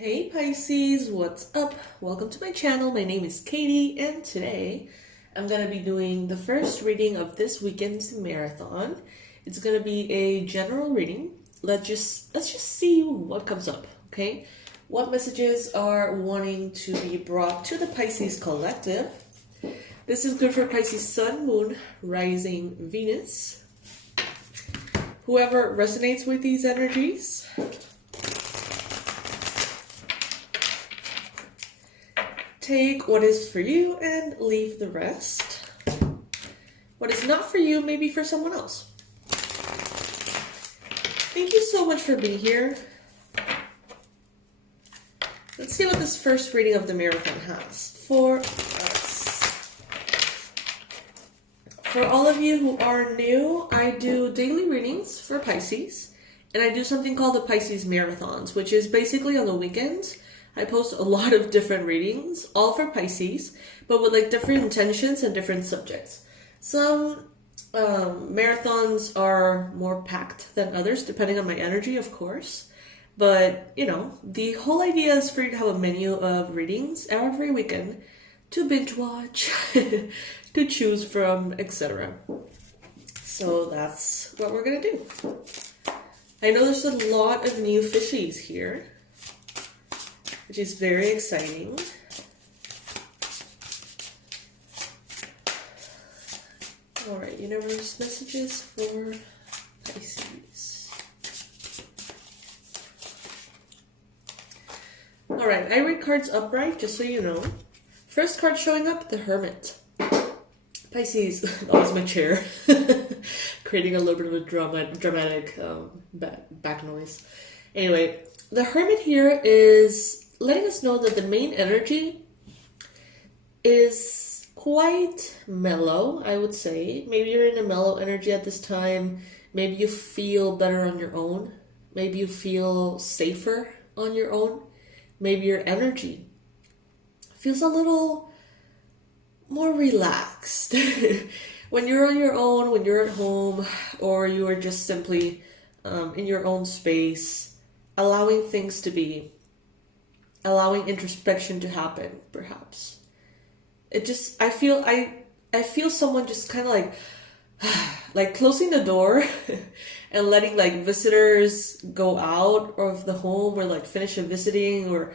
Hey Pisces, what's up? Welcome to my channel. My name is Katie and today I'm going to be doing the first reading of this weekend's marathon. It's going to be a general reading. Let's just see what comes up, okay? What messages are wanting to be brought to the Pisces collective? This is good for Pisces Sun, Moon, Rising, Venus. Whoever resonates with these energies, take what is for you and leave the rest. What is not for you may be for someone else. Thank you so much for being here. Let's see what this first reading of the marathon has for us. For all of you who are new, I do daily readings for Pisces, and I do something called the Pisces Marathons, which is basically on the weekends. I post a lot of different readings, all for Pisces, but with like different intentions and different subjects. Some marathons are more packed than others, depending on my energy, of course. But, you know, the whole idea is for you to have a menu of readings every weekend to binge watch, to choose from, etc. So that's what we're going to do. I know there's a lot of new fishies here, which is very exciting. Alright, universe messages for Pisces. Alright, I read cards upright, just so you know. First card showing up, the Hermit. Pisces, that was my chair. Creating a little bit of a dramatic back noise. Anyway, the Hermit here is letting us know that the main energy is quite mellow, I would say. Maybe you're in a mellow energy at this time. Maybe you feel better on your own. Maybe you feel safer on your own. Maybe your energy feels a little more relaxed. When you're on your own, when you're at home, or you are just simply in your own space, allowing things to be, allowing introspection to happen, perhaps. It just, I feel someone just kind of like closing the door and letting like visitors go out of the home, or like finish a visiting, or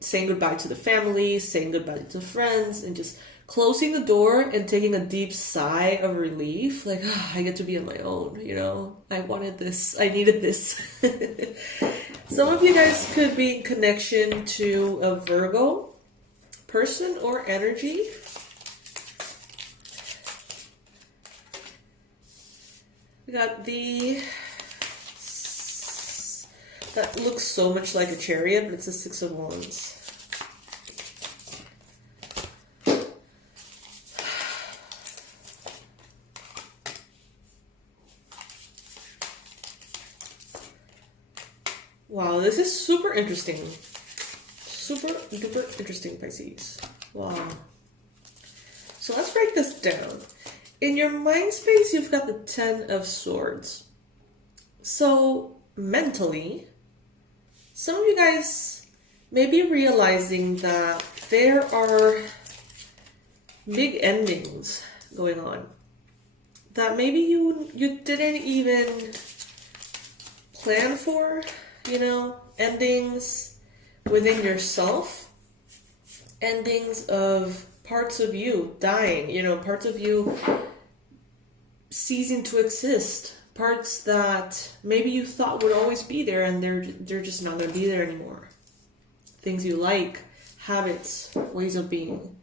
saying goodbye to the family, saying goodbye to friends, and just closing the door and taking a deep sigh of relief. Like, I get to be on my own, you know? I wanted this. I needed this. Some of you guys could be in connection to a Virgo person or energy. We got that looks so much like a chariot, but it's a Six of Wands. Wow, this is super interesting. Super duper interesting, Pisces. Wow. So let's break this down. In your mind space, you've got the Ten of Swords. So mentally, some of you guys may be realizing that there are big endings going on that maybe you didn't even plan for. You know, endings within yourself, endings of parts of you dying, you know, parts of you ceasing to exist, parts that maybe you thought would always be there and they're just not going to be there anymore. Things you like, habits, ways of being.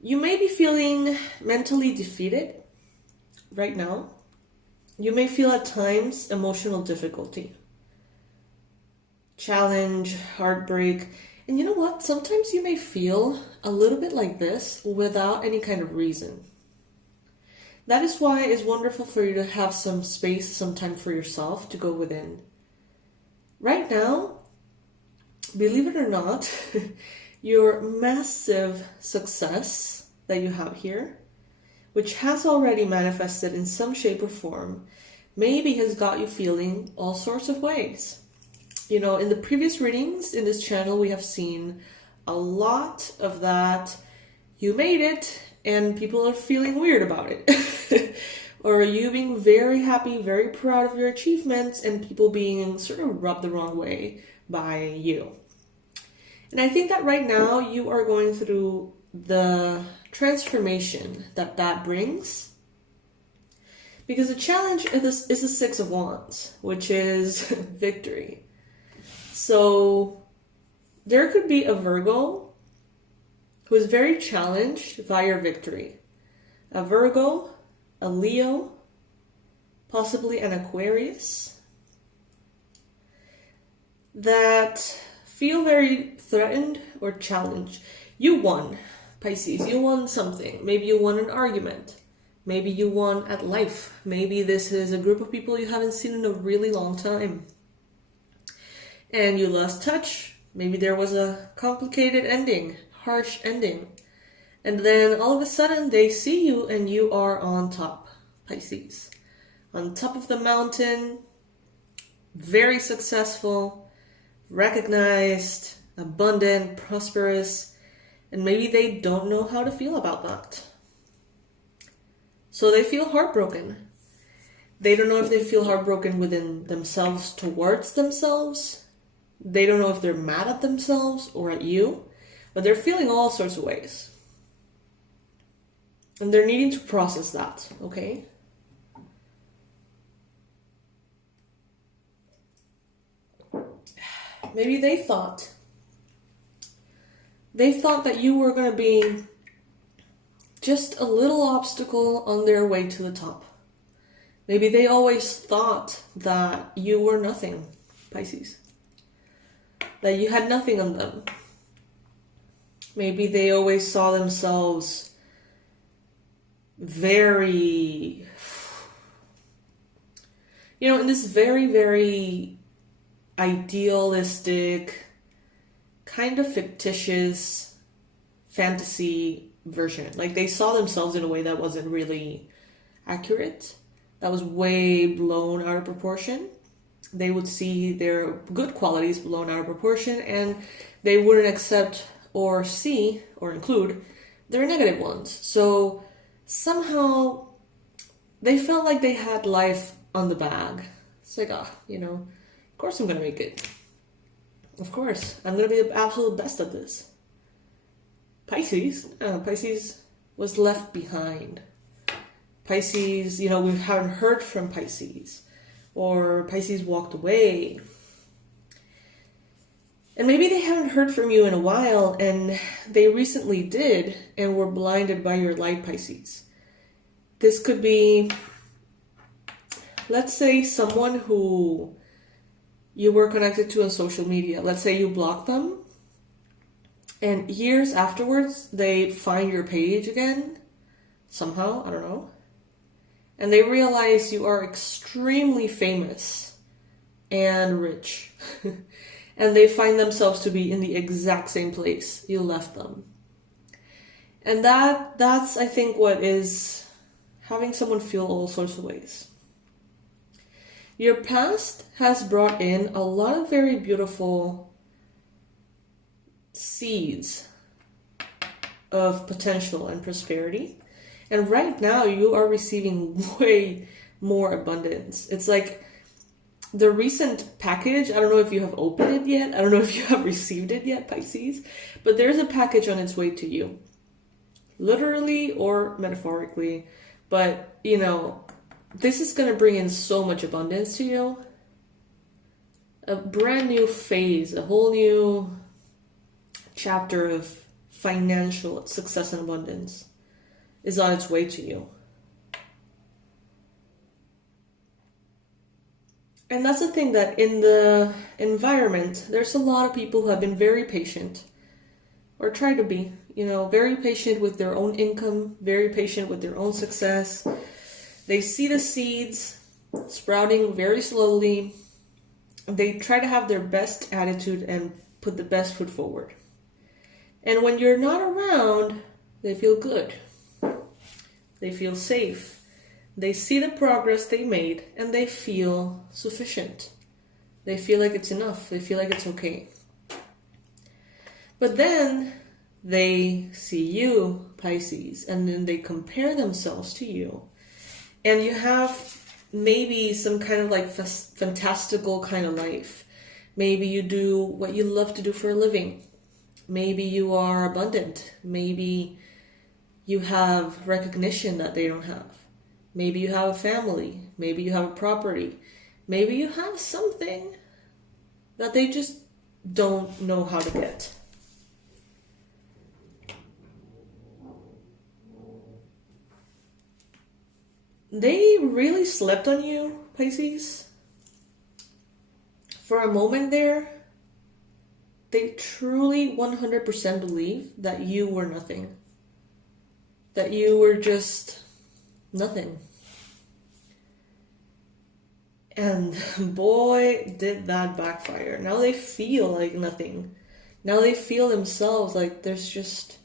You may be feeling mentally defeated right now. You may feel at times emotional difficulty, challenge, heartbreak. And you know what? Sometimes you may feel a little bit like this without any kind of reason. That is why it's wonderful for you to have some space, some time for yourself to go within. Right now, believe it or not, your massive success that you have here, which has already manifested in some shape or form, maybe has got you feeling all sorts of ways. You know, in the previous readings in this channel, we have seen a lot of that. You made it and people are feeling weird about it. Or you being very happy, very proud of your achievements, and people being sort of rubbed the wrong way by you. And I think that right now you are going through the transformation that that brings. Because the challenge is the Six of Wands, which is victory. So there could be a Virgo who is very challenged by your victory. A Virgo, a Leo, possibly an Aquarius, that feel very threatened or challenged. You won, Pisces. You won something. Maybe you won an argument. Maybe you won at life. Maybe this is a group of people you haven't seen in a really long time. And you lost touch. Maybe there was a complicated ending, harsh ending. And then all of a sudden they see you and you are on top, Pisces. On top of the mountain, very successful, recognized, abundant, prosperous, and maybe they don't know how to feel about that. So they feel heartbroken. They don't know if they feel heartbroken within themselves towards themselves. They don't know if they're mad at themselves or at you, but they're feeling all sorts of ways. And they're needing to process that, okay? Maybe they thought that you were going to be just a little obstacle on their way to the top. Maybe they always thought that you were nothing, Pisces. That you had nothing on them. Maybe they always saw themselves very, in this very, very idealistic, kind of fictitious fantasy version. Like they saw themselves in a way that wasn't really accurate, that was way blown out of proportion. They would see their good qualities blown out of proportion, and they wouldn't accept or see or include their negative ones. So somehow they felt like they had life on the bag. It's like, of course I'm going to make it. Of course, I'm going to be the absolute best at this. Pisces was left behind. Pisces, we haven't heard from Pisces. Or Pisces walked away. And maybe they haven't heard from you in a while, and they recently did, and were blinded by your light, Pisces. This could be, let's say, someone who you were connected to on social media. Let's say you blocked them, and years afterwards, they find your page again, somehow, I don't know. And they realize you are extremely famous and rich. And they find themselves to be in the exact same place you left them. And that's, I think, what is having someone feel all sorts of ways. Your past has brought in a lot of very beautiful seeds of potential and prosperity. And right now you are receiving way more abundance. It's like the recent package, I don't know if you have opened it yet. I don't know if you have received it yet, Pisces. But there's a package on its way to you. Literally or metaphorically. But, this is going to bring in so much abundance to you. A brand new phase, a whole new chapter of financial success and abundance is on its way to you. And that's the thing, that in the environment, there's a lot of people who have been very patient, or try to be, very patient with their own income, very patient with their own success. They see the seeds sprouting very slowly. They try to have their best attitude and put the best foot forward. And when you're not around, they feel good. They feel safe. They see the progress they made and they feel sufficient. They feel like it's enough. They feel like it's okay. But then they see you, Pisces, and then they compare themselves to you. And you have maybe some kind of like fantastical kind of life. Maybe you do what you love to do for a living. Maybe you are abundant. Maybe you have recognition that they don't have. Maybe you have a family. Maybe you have a property. Maybe you have something that they just don't know how to get. They really slept on you, Pisces. For a moment there, they truly 100% believe that you were nothing. That you were just nothing. And boy, did that backfire. Now they feel like nothing. Now they feel themselves like there's just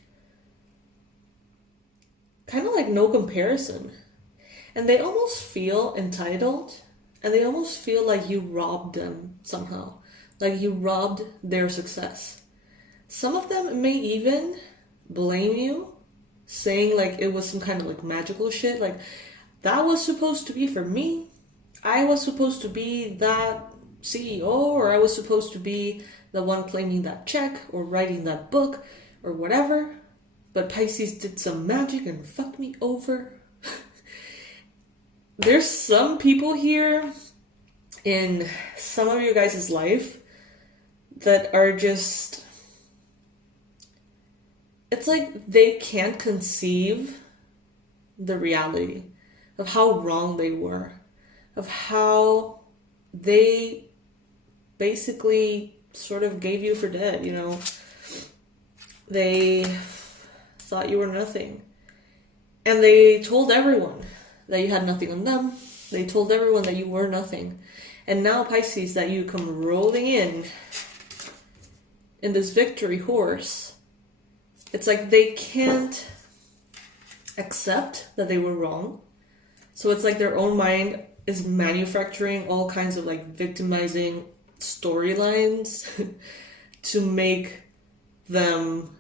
kind of like no comparison. And they almost feel entitled, and they almost feel like you robbed them somehow. Like you robbed their success. Some of them may even blame you, saying like it was some kind of like magical shit. Like, that was supposed to be for me. I was supposed to be that CEO, or I was supposed to be the one claiming that check, or writing that book, or whatever. But Pisces did some magic and fucked me over. There's some people here in some of you guys' life that are just, it's like they can't conceive the reality of how wrong they were, of how they basically sort of gave you for dead, you know. They thought you were nothing. And they told everyone that you had nothing on them. They told everyone that you were nothing. And now, Pisces, that you come rolling in this victory horse, it's like they can't accept that they were wrong. So it's like their own mind is manufacturing all kinds of like victimizing storylines to make them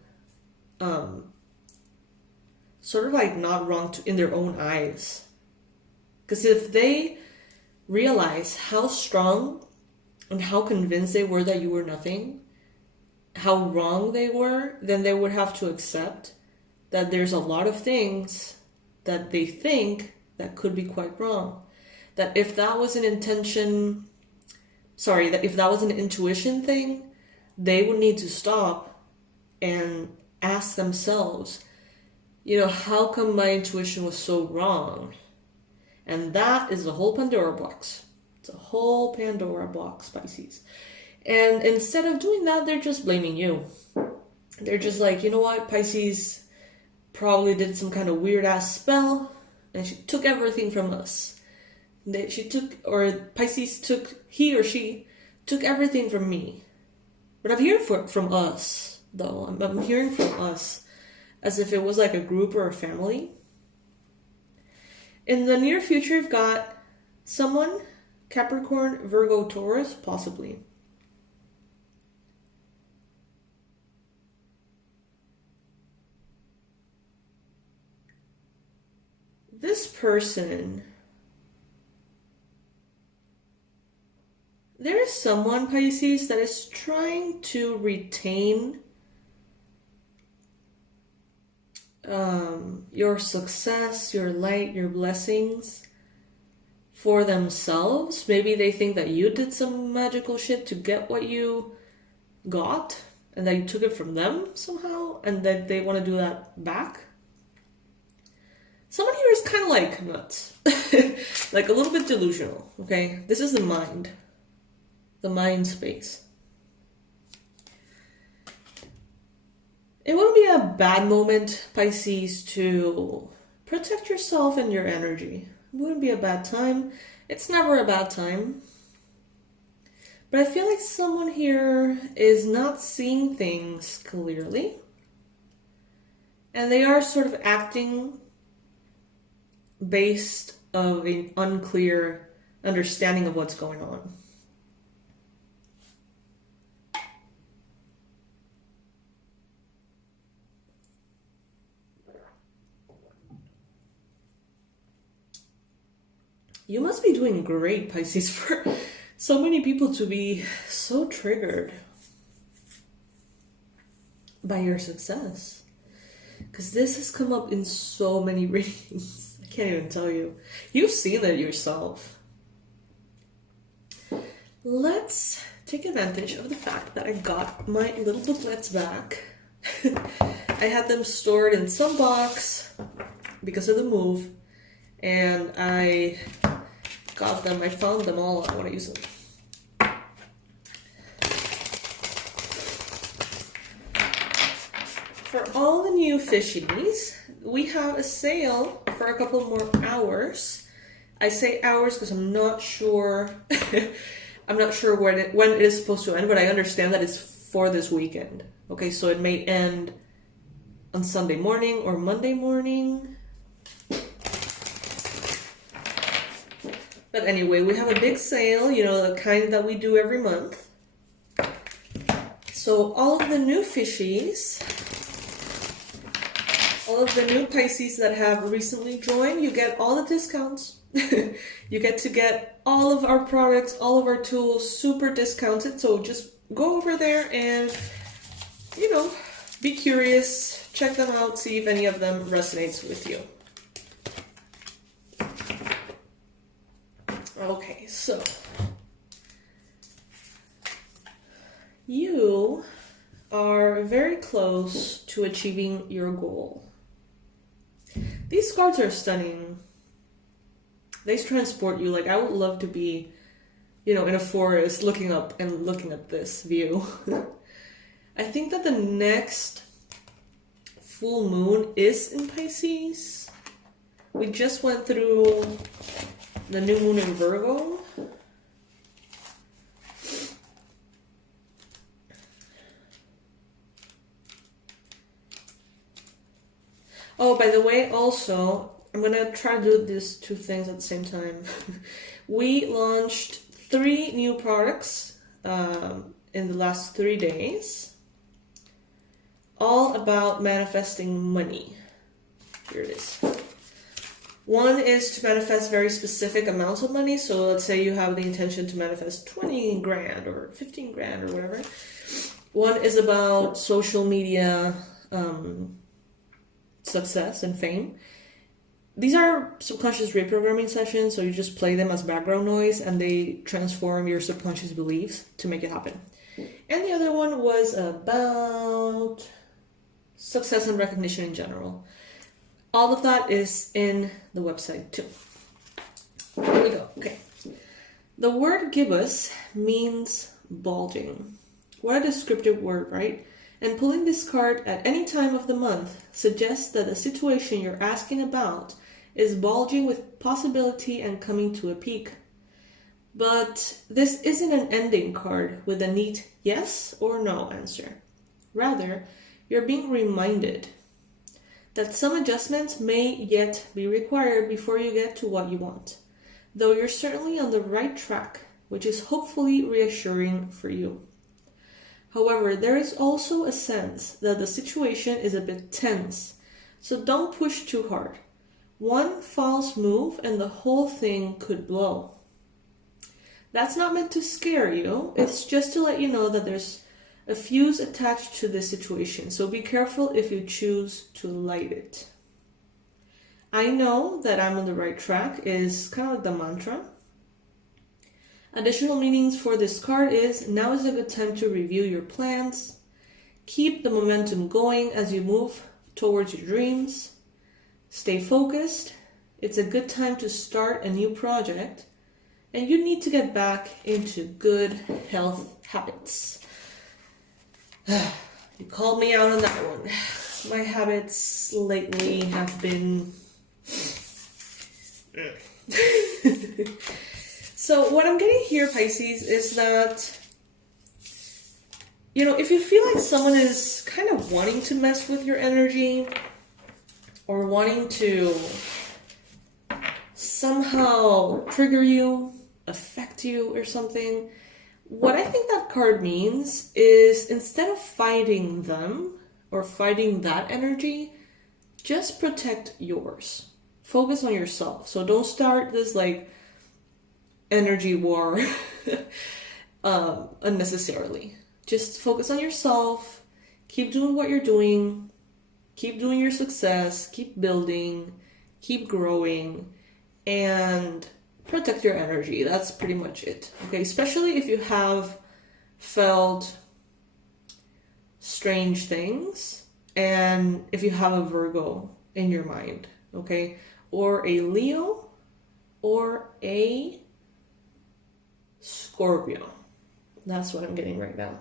sort of like not wrong in their own eyes. Because if they realize how strong and how convinced they were that you were nothing, how wrong they were, then they would have to accept that there's a lot of things that they think that could be quite wrong. That if that was an intuition thing, they would need to stop and ask themselves, you know, how come my intuition was so wrong? And that is a whole Pandora box. It's a whole Pandora box, Pisces. And instead of doing that, they're just blaming you. They're just like, you know what, Pisces probably did some kind of weird ass spell, and she took everything from us. Pisces took, he or she took everything from me. But I'm hearing from us, though. I'm hearing from us as if it was like a group or a family. In the near future, you've got someone, Capricorn, Virgo, Taurus, possibly. This person, there is someone, Pisces, that is trying to retain your success, your light, your blessings for themselves. Maybe they think that you did some magical shit to get what you got, and that you took it from them somehow, and that they want to do that back. Someone here is kind of like nuts. Like a little bit delusional, okay? This is the mind space. It wouldn't be a bad moment, Pisces, to protect yourself and your energy. It wouldn't be a bad time. It's never a bad time. But I feel like someone here is not seeing things clearly. And they are sort of acting based on an unclear understanding of what's going on. You must be doing great, Pisces, for so many people to be so triggered by your success. Because this has come up in so many readings. I can't even tell you. You've seen it yourself. Let's take advantage of the fact that I got my little booklets back. I had them stored in some box because of the move, and I got them. I found them all. I want to use them. For all the new fishies, we have a sale for a couple more hours. I say hours because I'm not sure. I'm not sure when it is supposed to end, but I understand that it's for this weekend. Okay, so it may end on Sunday morning or Monday morning. But anyway, we have a big sale, you know, the kind that we do every month. So all of the new fishies, all of the new Pisces that have recently joined, you get all the discounts. You get to get all of our products, all of our tools super discounted. So just go over there and, you know, be curious, check them out, see if any of them resonates with you. Okay, so you are very close to achieving your goal. These cards are stunning. They transport you. Like, I would love to be, you know, in a forest looking up and looking at this view. I think that the next full moon is in Pisces. We just went through the new moon in Virgo. Oh, by the way, also, I'm gonna try to do these two things at the same time. We launched 3 new products in the last 3 days, all about manifesting money. Here it is. One is to manifest very specific amounts of money. So let's say you have the intention to manifest 20 grand or 15 grand or whatever. One is about social media success and fame. These are subconscious reprogramming sessions, so you just play them as background noise and they transform your subconscious beliefs to make it happen. And the other one was about success and recognition in general. All of that is in the website too. Here we go. Okay. The word gibbous means bulging. What a descriptive word, right? And pulling this card at any time of the month suggests that the situation you're asking about is bulging with possibility and coming to a peak. But this isn't an ending card with a neat yes or no answer. Rather, you're being reminded that some adjustments may yet be required before you get to what you want, though you're certainly on the right track, which is hopefully reassuring for you. However, there is also a sense that the situation is a bit tense, so don't push too hard. One false move and the whole thing could blow. That's not meant to scare you, it's just to let you know that there's a fuse attached to this situation, so be careful if you choose to light it. I know that I'm on the right track is kind of like the mantra. Additional meanings for this card is now is a good time to review your plans, keep the momentum going as you move towards your dreams, stay focused, it's a good time to start a new project, and you need to get back into good health habits. You called me out on that one. My habits lately have been... So what I'm getting here, Pisces, is that, you know, if you feel like someone is kind of wanting to mess with your energy or wanting to somehow trigger you, affect you or something, what I think that card means is instead of fighting them or fighting that energy, just protect yours. Focus on yourself. So don't start this like energy war unnecessarily. Just focus on yourself, keep doing what you're doing, keep doing your success, keep building, keep growing, and protect your energy. That's pretty much it. Okay, especially if you have felt strange things and if you have a Virgo in your mind, okay, or a Leo or a Scorpio. That's what I'm getting right now.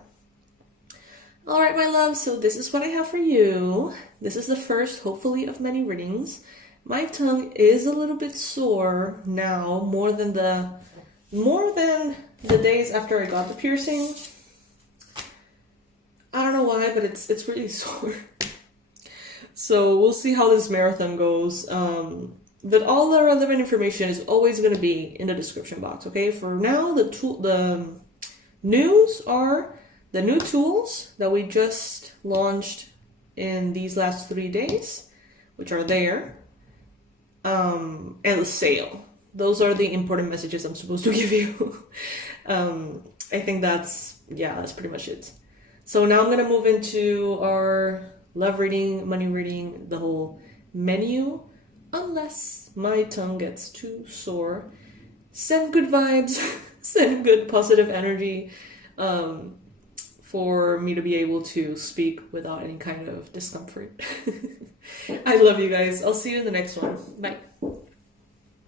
All right, my love, so this is what I have for you. This is the first, hopefully, of many readings. My tongue is a little bit sore now, more than the days after I got the piercing. I don't know why, but it's really sore. So we'll see how this marathon goes. But all the relevant information is always going to be in the description box, okay? For now, the news are the new tools that we just launched in these last 3 days, which are there, and the sale. Those are the important messages I'm supposed to give you. I think that's pretty much it. So now I'm going to move into our love reading, money reading, the whole menu, unless my tongue gets too sore. Send good vibes, send good positive energy for me to be able to speak without any kind of discomfort. I love you guys. I'll see you in the next one. Bye.